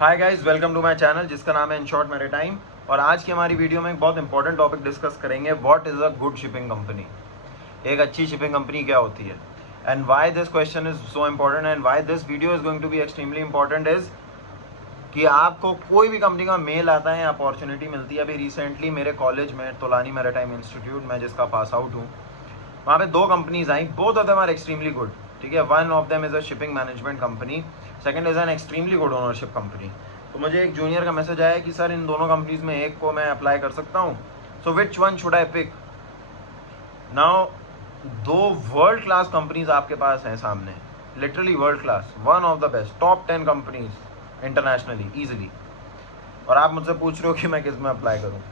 Hi guys, welcome to my channel जिसका नाम है इन शॉर्ट मैरीटाइम। और आज की हमारी वीडियो में एक बहुत इंपॉर्टेंट टॉपिक डिस्कस करेंगे। What is a good shipping company? एक अच्छी शिपिंग कंपनी क्या होती है? And why this question is so important and why this video is going to be extremely important is कि आपको कोई भी कंपनी का मेल आता है या अपॉर्चुनिटी मिलती है। अभी रिसेंटली मेरे कॉलेज में तोलानी मैरीटाइम इंस्टीट्यूट में जिसका पास आउट हूँ, वहाँ पे दो कंपनीज आई। Both of them are extremely good. ठीक है, one of them is a shipping management company, second is an extremely good ownership company. तो मुझे एक जूनियर का मैसेज आया कि सर इन दोनों कंपनीज में एक को मैं अप्लाई कर सकता हूँ, so which one should I pick? Now दो वर्ल्ड क्लास कंपनीज आपके पास हैं सामने, literally world class, one of the best, top 10 companies internationally easily. और आप मुझसे पूछ रहे हो कि मैं किस में अप्लाई करूँ।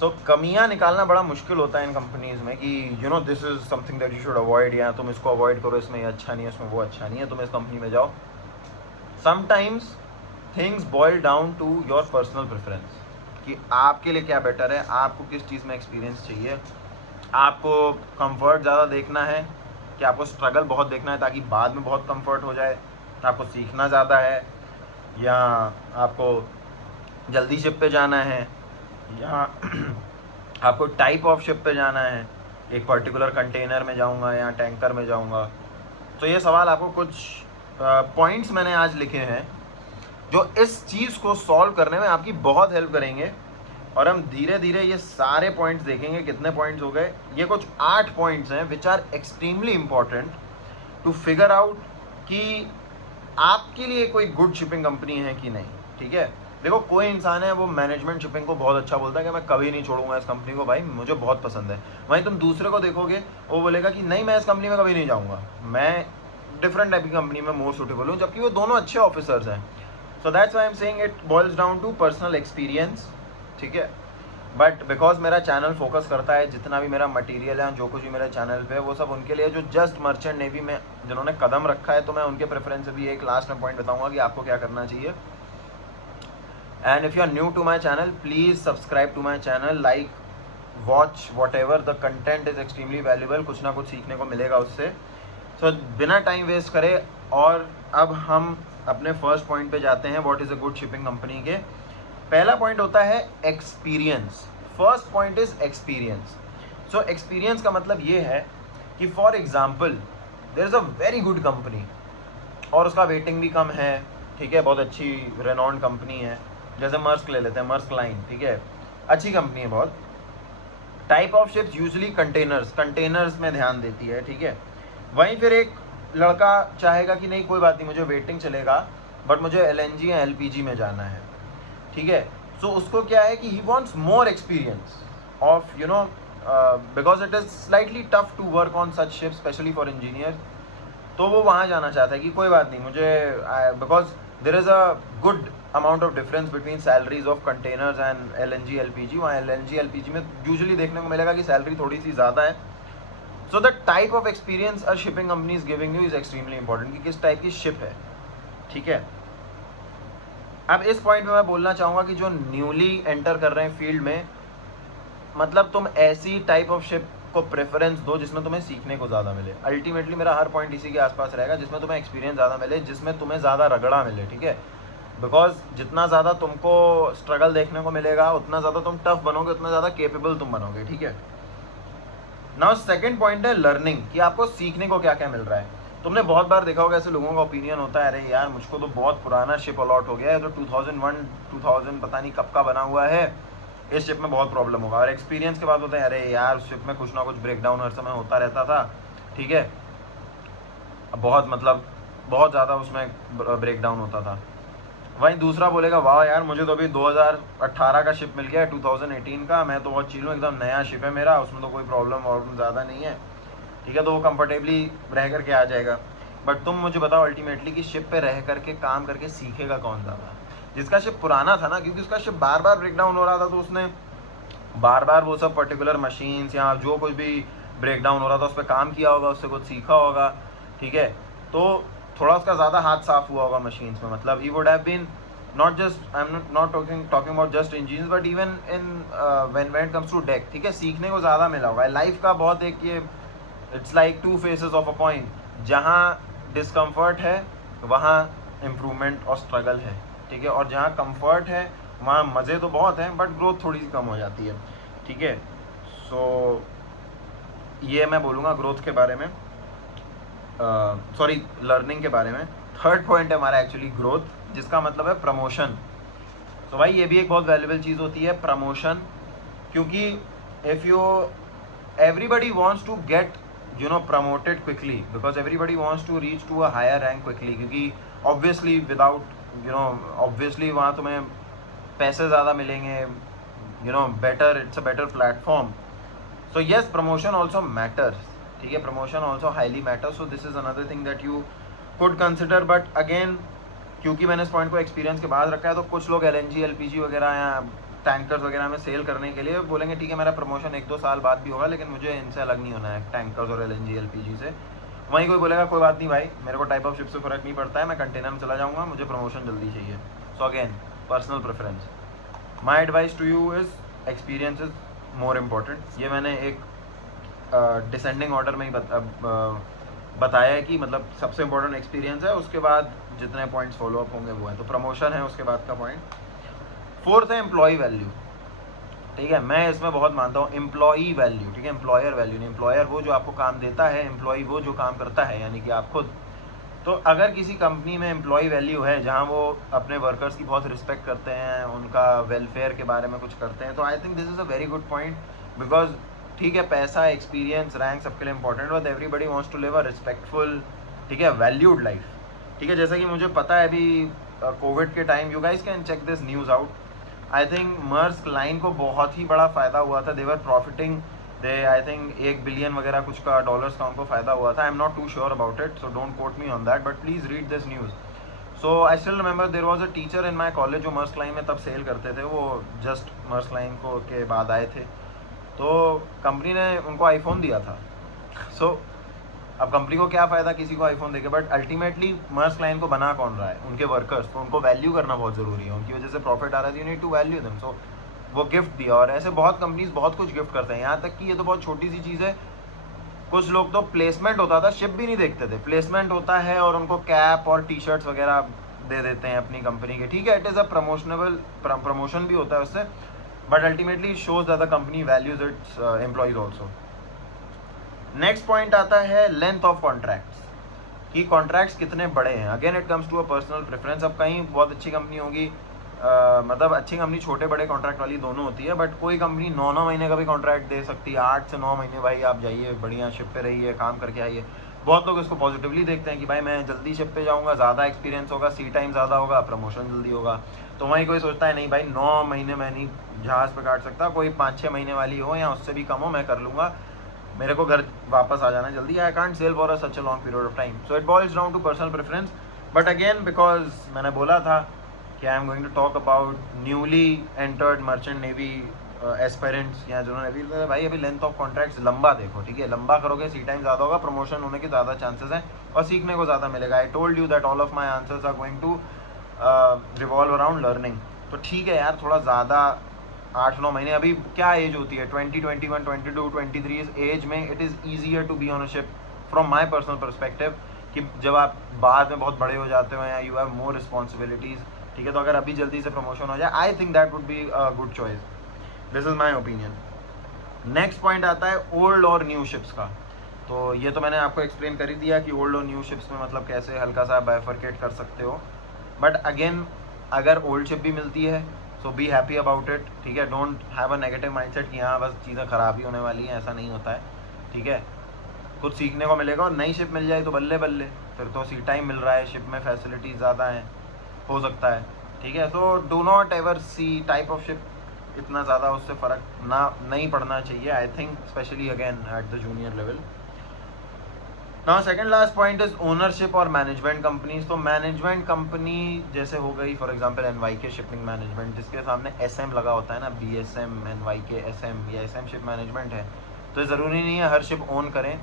सो कमियां निकालना बड़ा मुश्किल होता है इन कंपनीज़ में कि you know this is something that you should avoid, या तुम इसको अवॉइड करो, इसमें ये अच्छा नहीं है, इसमें वो अच्छा नहीं है, तुम इस कंपनी में जाओ। Sometimes things boil down to your personal preference कि आपके लिए क्या बेटर है, आपको किस चीज़ में एक्सपीरियंस चाहिए। आपको कंफर्ट ज़्यादा देखना है कि आपको स्ट्रगल बहुत देखना है ताकि बाद में बहुत कंफर्ट हो जाए? आपको सीखना ज़्यादा है, या आपको जल्दी शिप पे जाना है, या आपको टाइप ऑफ शिप पे जाना है, एक पर्टिकुलर कंटेनर में जाऊंगा या टैंकर में जाऊंगा? तो ये सवाल आपको कुछ पॉइंट्स मैंने आज लिखे हैं जो इस चीज़ को सॉल्व करने में आपकी बहुत हेल्प करेंगे। और हम धीरे धीरे ये सारे पॉइंट्स देखेंगे। कितने पॉइंट्स हो गए? ये कुछ 8 पॉइंट्स हैं which are extremely important to figure out कि आपके लिए कोई गुड शिपिंग कंपनी है कि नहीं। ठीक है, देखो कोई इंसान है वो मैनेजमेंट शिपिंग को बहुत अच्छा बोलता है कि मैं कभी नहीं छोड़ूंगा इस कंपनी को, भाई मुझे बहुत पसंद है। वहीं तुम दूसरे को देखोगे, वो बोलेगा कि नहीं मैं इस कंपनी में कभी नहीं जाऊंगा, मैं डिफरेंट टाइप की कंपनी में मोर सुटेबल हूँ, जबकि वो दोनों अच्छे ऑफिसर्स हैं। So that's why I am saying it boils down to personal experience. ठीक है, बट बिकॉज मेरा चैनल फोकस करता है, जितना भी मेरा मटेरियल है, जो कुछ भी मेरे चैनल पे है, वो सब उनके लिए जो जस्ट मर्चेंट नेवी में जिन्होंने कदम रखा है। तो मैं उनके प्रेफरेंस से भी एक लास्ट में पॉइंट बताऊंगा कि आपको क्या करना चाहिए। And if you are new to my channel, please subscribe to my channel, like, watch whatever the content is extremely valuable. कुछ ना कुछ सीखने को मिलेगा उससे। सो बिना टाइम वेस्ट करे, और अब हम अपने फर्स्ट पॉइंट पे जाते हैं, what is a good shipping company के। पहला पॉइंट होता है experience. First point is experience. So experience का मतलब ये है कि for example there is a very good company और उसका वेटिंग भी कम है। ठीक है, बहुत अच्छी रेनॉन्ड कंपनी है, जैसे मर्स्क ले लेते हैं, मर्स्क लाइन। ठीक है, अच्छी कंपनी है बहुत। Type of ships usually containers में ध्यान देती है। ठीक है, वहीं फिर एक लड़का चाहेगा कि नहीं कोई बात नहीं, मुझे वेटिंग चलेगा, बट मुझे एलएनजी या एलपीजी में जाना है। ठीक है, सो उसको क्या है कि he wants more experience of you know because it is slightly tough to work on such ship, specially for engineer. तो वो वहाँ जाना चाहता है कि कोई बात नहीं, मुझे because there is a good amount of difference between salaries of containers and LNG LPG. वहाँ एलएनजी एलपीजी में यूजुअली देखने को मिलेगा कि सैलरी थोड़ी सी ज़्यादा है। So the type of experience a shipping company is giving you is extremely important कि किस टाइप की शिप है। ठीक है, अब इस पॉइंट में मैं बोलना चाहूँगा कि जो न्यूली एंटर कर रहे हैं फील्ड में, मतलब तुम ऐसी टाइप ऑफ शिप को प्रेफरेंस दो जिसमें तुम्हें सीखने को ज़्यादा मिले। अल्टीमेटली मेरा हर पॉइंट इसी के आसपास रहेगा, जिसमें तुम्हें एक्सपीरियंस ज़्यादा मिले, जिसमें तुम्हें ज़्यादा रगड़ा मिले। ठीक है, बिकॉज जितना ज़्यादा तुमको स्ट्रगल देखने को मिलेगा, उतना ज़्यादा तुम टफ बनोगे, उतना ज़्यादा केपेबल तुम बनोगे। ठीक है, नाउ सेकंड पॉइंट है लर्निंग, कि आपको सीखने को क्या क्या मिल रहा है। तुमने बहुत बार देखा होगा ऐसे लोगों का ओपिनियन होता है, अरे यार मुझको तो बहुत पुराना शिप अलॉट हो गया है, तो 2001 2000 पता नहीं कब का बना हुआ है, इस शिप में बहुत प्रॉब्लम होगा। और एक्सपीरियंस के बाद होता है, अरे यार उस शिप में कुछ ना कुछ ब्रेकडाउन हर समय होता रहता था। ठीक है, बहुत मतलब बहुत ज़्यादा उसमें ब्रेकडाउन होता था। वहीं दूसरा बोलेगा वाह यार मुझे तो अभी 2018 का शिप मिल गया है, 2018 का, मैं तो बहुत चिल हूँ, एकदम नया शिप है मेरा, उसमें तो कोई प्रॉब्लम वॉब्लम ज़्यादा नहीं है। ठीक है, तो वो कंफर्टेबली रह करके आ जाएगा। बट तुम मुझे बताओ अल्टीमेटली कि शिप पे रह करके काम करके सीखेगा कौन ज़्यादा? जिसका शिप पुराना था ना, क्योंकि उसका शिप बार बार ब्रेक डाउन हो रहा था, तो उसने बार बार वो सब पर्टिकुलर मशीन्स या जो कुछ भी ब्रेक डाउन हो रहा था उस पर काम किया होगा, उससे कुछ सीखा होगा। ठीक है, तो थोड़ा उसका ज़्यादा हाथ साफ हुआ होगा मशीन्स में। मतलब he would have been not just, I am not talking about just engineers, but even in when it comes to deck. ठीक है, सीखने को ज़्यादा मिला होगा। लाइफ का बहुत एक ये it's like two faces of a coin. जहाँ डिस्कम्फर्ट है वहाँ इम्प्रूवमेंट और स्ट्रगल है, ठीक है। और जहाँ कंफर्ट है वहाँ मज़े तो बहुत हैं बट ग्रोथ थोड़ी सी कम हो जाती है, ठीक है। सो ये मैं बोलूँगा ग्रोथ के बारे में, सॉरी लर्निंग के बारे में। थर्ड पॉइंट है हमारा एक्चुअली ग्रोथ, जिसका मतलब है प्रमोशन। तो भाई ये भी एक बहुत वैल्यूबल चीज़ होती है प्रमोशन, क्योंकि if you everybody wants to get promoted quickly because everybody wants to reach to a higher rank quickly, क्योंकि obviously without obviously वहाँ तुम्हें पैसे ज़्यादा मिलेंगे, better, it's a better platform. So yes, promotion also matters, ठीक है, promotion also highly matters. So this is another thing that you could consider, but again क्योंकि मैंने इस पॉइंट को एक्सपीरियंस के बाद रखा है, तो कुछ लोग LNG LPG वगैरह या टैंकर्स वगैरह में सेल करने के लिए बोलेंगे ठीक है मेरा प्रमोशन 1-2 साल बाद भी होगा, लेकिन मुझे इनसे अलग नहीं होना है टैंकर्स और LNG LPG से। वहीं कोई बोलेगा कोई बात नहीं भाई, मेरे को टाइप ऑफ शिप से फ़र्क नहीं पड़ता है, मैं कंटेनर में चला जाऊँगा, मुझे प्रमोशन जल्दी चाहिए। So again personal preference. My advice to you is experience is more important. ये मैंने एक डिसेंडिंग ऑर्डर में ही बताया है कि मतलब सबसे इम्पोर्टेंट एक्सपीरियंस है, उसके बाद जितने पॉइंट्स फॉलो अप होंगे वो हैं। तो प्रमोशन है उसके बाद का पॉइंट। फोर्थ है एम्प्लॉय वैल्यू, ठीक है। मैं इसमें बहुत मानता हूँ एम्प्लॉई वैल्यू, ठीक है, एम्प्लॉयर वैल्यू नहीं। एम्प्लॉयर वो जो आपको काम देता है, एम्प्लॉई वो जो काम करता है, यानी कि आप खुद। तो अगर किसी कंपनी में एम्प्लॉई वैल्यू है जहाँ वो अपने वर्कर्स की बहुत रिस्पेक्ट करते हैं, उनका वेलफेयर के बारे में कुछ करते हैं, तो I think this is a very good point. Because ठीक है पैसा, एक्सपीरियंस, रैंक सबके लिए important, but everybody wants to live a respectful, ठीक है, वैल्यूड लाइफ, ठीक है। जैसा कि मुझे पता है अभी कोविड के time, you guys can check this news out, I think Maersk line को बहुत ही बड़ा फ़ायदा हुआ था। They were profiting, they I think 1 billion वगैरह कुछ का डॉलर्स का उनको फ़ायदा हुआ था। I am not too sure about it, so don't quote me on that, but please read this news. So I still remember there was a teacher in my college जो Maersk line में तब cell करते थे, वो just Maersk line को के बाद आए थे, तो कंपनी ने उनको आईफोन दिया था। सो अब कंपनी को क्या फ़ायदा किसी को आईफोन देके, बट अल्टीमेटली मर्स्क लाइन को बना कौन रहा है, उनके वर्कर्स। तो उनको वैल्यू करना बहुत ज़रूरी है, उनकी वजह से प्रॉफिट आ रहा है, you need to value them. So वो गिफ्ट दिया, और ऐसे बहुत कंपनीज बहुत कुछ गिफ्ट करते हैं, यहाँ तक कि ये तो बहुत छोटी सी चीज़ है, कुछ लोग तो प्लेसमेंट होता था शिप भी नहीं देखते थे, प्लेसमेंट होता है और उनको कैप और टी शर्ट्स वगैरह दे देते हैं अपनी कंपनी के, ठीक है, it is a promotionable, promotion भी होता है उससे, but ultimately shows that the company values its employees also. Next point आता है लेंथ ऑफ कॉन्ट्रैक्ट्स, कि कॉन्ट्रैक्ट्स कितने बड़े हैं। Again it comes to a personal preference. अब कहीं बहुत अच्छी कंपनी होगी, मतलब अच्छी कंपनी छोटे बड़े कॉन्ट्रैक्ट वाली दोनों होती है, बट कोई कंपनी 9 महीने का भी कॉन्ट्रैक्ट दे सकती है, 8 से 9 महीने भाई आप जाइए, बढ़िया शिप पे रहिए, काम करके आइए। बहुत लोग इसको पॉजिटिवली देखते हैं कि भाई मैं जल्दी शिप पे जाऊँगा, ज़्यादा एक्सपीरियंस होगा, सी टाइम ज़्यादा होगा, प्रमोशन जल्दी होगा। तो वहीं कोई सोचता है नहीं भाई 9 महीने मैं नहीं जहाज़ पे काट सकता, कोई 5-6 महीने वाली हो या उससे भी कम हो मैं कर लूँगा, मेरे को घर वापस आ जाना जल्दी, I can't sail for such a long period of time. So it boils down to personal preference. But again because मैंने बोला था कि I am going to talk about newly entered merchant navy aspirants, या जिन्होंने अभी भाई अभी length of contracts लंबा देखो, ठीक है, लंबा करोगे सी टाइम ज़्यादा होगा, प्रमोशन होने के ज़्यादा चांसेस हैं और सीखने को ज़्यादा मिलेगा। I told you that all of my answers are going to revolve around learning. तो ठीक है यार, थोड़ा ज़्यादा 8-9 महीने, अभी क्या एज होती है 20, 21, 22, 23 इस एज में it is easier to be on a ship from my personal perspective, कि जब आप बाद में बहुत बड़े हो जाते हो या यू हैव मोर रिस्पॉन्सिबिलिटीज़, ठीक है, तो अगर अभी जल्दी से प्रमोशन हो जाए, I think that would be a good choice. This is my opinion. Next point आता है ओल्ड और न्यू शिप्स का। तो ये तो मैंने आपको एक्सप्लेन कर ही दिया कि ओल्ड और न्यू शिप्स में मतलब कैसे हल्का सा बाइफरकेट कर सकते हो, बट अगेन अगर ओल्ड शिप भी मिलती है सो बी हैप्पी अबाउट इट, ठीक है, don't have a negative mindset कि हाँ बस चीज़ें ख़राब ही होने वाली हैं, ऐसा नहीं होता है, ठीक है, कुछ सीखने को मिलेगा। और नई शिप मिल जाए तो बल्ले बल्ले, फिर तो सी टाइम मिल रहा है, शिप में फैसिलिटीज़ ज़्यादा हैं, हो सकता है, ठीक है। So do not ever see type of ship, इतना ज़्यादा उससे फ़र्क नहीं पड़ना चाहिए, I think specially again at the junior level. Now second last point is ownership और मैनेजमेंट कंपनीज। तो मैनेजमेंट कंपनी जैसे हो गई for example NYK shipping management, जिसके सामने SM लगा होता है ना, BSM, NYK, SM या SM शिप मैनेजमेंट है, तो ज़रूरी नहीं है हर शिप ओन करें,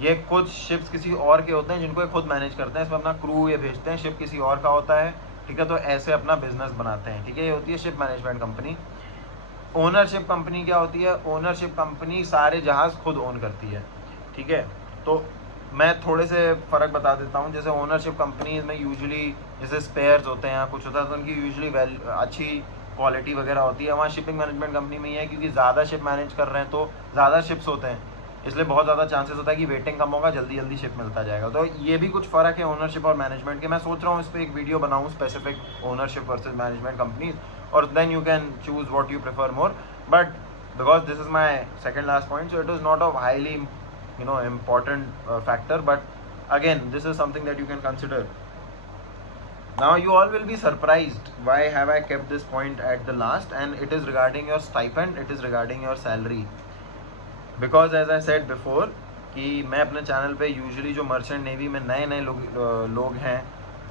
ये कुछ शिप्स किसी और के होते हैं जिनको ये खुद मैनेज करते हैं, इसमें अपना क्रू ये भेजते हैं, शिप किसी और का होता है, ठीक है, तो ऐसे अपना बिजनेस बनाते हैं, ठीक है, ये होती है ship management company. Ownership company क्या होती है? ओनरशिप कंपनी सारे जहाज़ खुद ओन करती है, ठीक है, तो मैं थोड़े से फ़र्क बता देता हूँ। जैसे ओनरशिप कंपनीज में यूजुअली जैसे स्पेयर्स होते हैं या कुछ होता है तो उनकी यूजुअली अच्छी क्वालिटी वगैरह होती है। वहाँ शिपिंग मैनेजमेंट कंपनी में ये है क्योंकि ज़्यादा शिप मैनेज कर रहे हैं तो ज़्यादा शिप्स होते हैं, इसलिए बहुत ज़्यादा चांसेस होता है कि वेटिंग कम होगा, जल्दी जल्दी शिप मिलता जाएगा। तो ये भी कुछ फ़र्क है ओनरशिप और मैनेजमेंट के। मैं सोच रहा हूँ इस पर एक वीडियो बनाऊँ specific ownership versus management companies, और then you can choose what you prefer more. But because this is my second last point, so it is not a highly important factor, but again this is something that you can consider. Now you all will be surprised why have I kept this point at the last, and it is regarding your stipend, it is regarding your salary. Because as I said before कि मैं अपने channel पे usually जो merchant navy में नए नए लोग हैं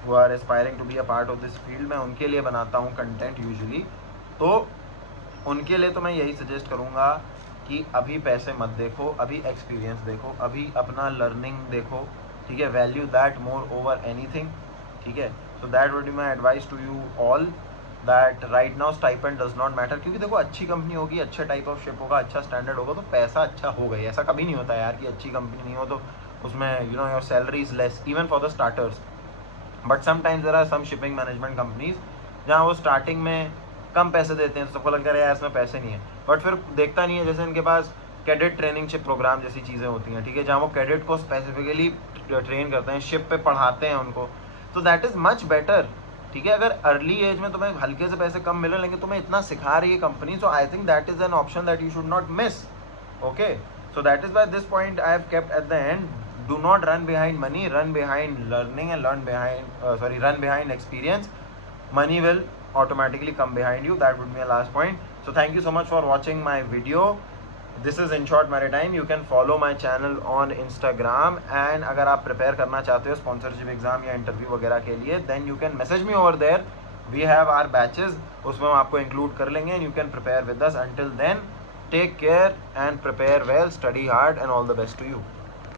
who are aspiring to be a part of this field, मैं उनके लिए बनाता हूँ कंटेंट यूजुअली। तो उनके लिए तो मैं यही सजेस्ट करूँगा कि अभी पैसे मत देखो, अभी एक्सपीरियंस देखो, अभी अपना लर्निंग देखो, ठीक है। Value that more over anything, ठीक है। So that would be my advice to you all, that right now stipend does not matter. क्योंकि देखो अच्छी कंपनी होगी, अच्छा टाइप ऑफ शिप होगा, अच्छा स्टैंडर्ड होगा तो पैसा अच्छा होगा ही। ऐसा कभी नहीं होता यार कि अच्छी कंपनी नहीं हो तो उसमें your salary is less even for the starters. But sometimes there are some shipping management companies जहाँ वो स्टार्टिंग में कम पैसे देते हैं, तो सबको लगता है यार इसमें पैसे नहीं है, बट फिर देखता नहीं है। जैसे इनके पास कैडेट ट्रेनिंगशिप प्रोग्राम जैसी चीज़ें होती हैं, ठीक है, जहाँ वो कैडेट को स्पेसिफिकली ट्रेन करते हैं, शिप पे पढ़ाते हैं उनको, तो दैट इज़ मच बेटर, ठीक है। अगर अर्ली एज में तुम्हें हल्के से पैसे कम मिले लेकिन तुम्हें इतना सिखा रही है company, so I think that is an option that you should not miss. Okay, so that is by this point I have kept at the end, do not run behind money, run behind learning and run behind experience. Money will automatically come behind you. That would be my last point. So thank you so much for watching my video. This is In Short Maritime. You can follow my channel on Instagram, and अगर आप prepare करना चाहते हो sponsorship exam या interview वगैरह के लिए, then you can message me over there. We have our batches, उसमें हम आपको include कर लेंगे, and you can prepare with us. Until then, take care and prepare well, study hard, and all the best to you.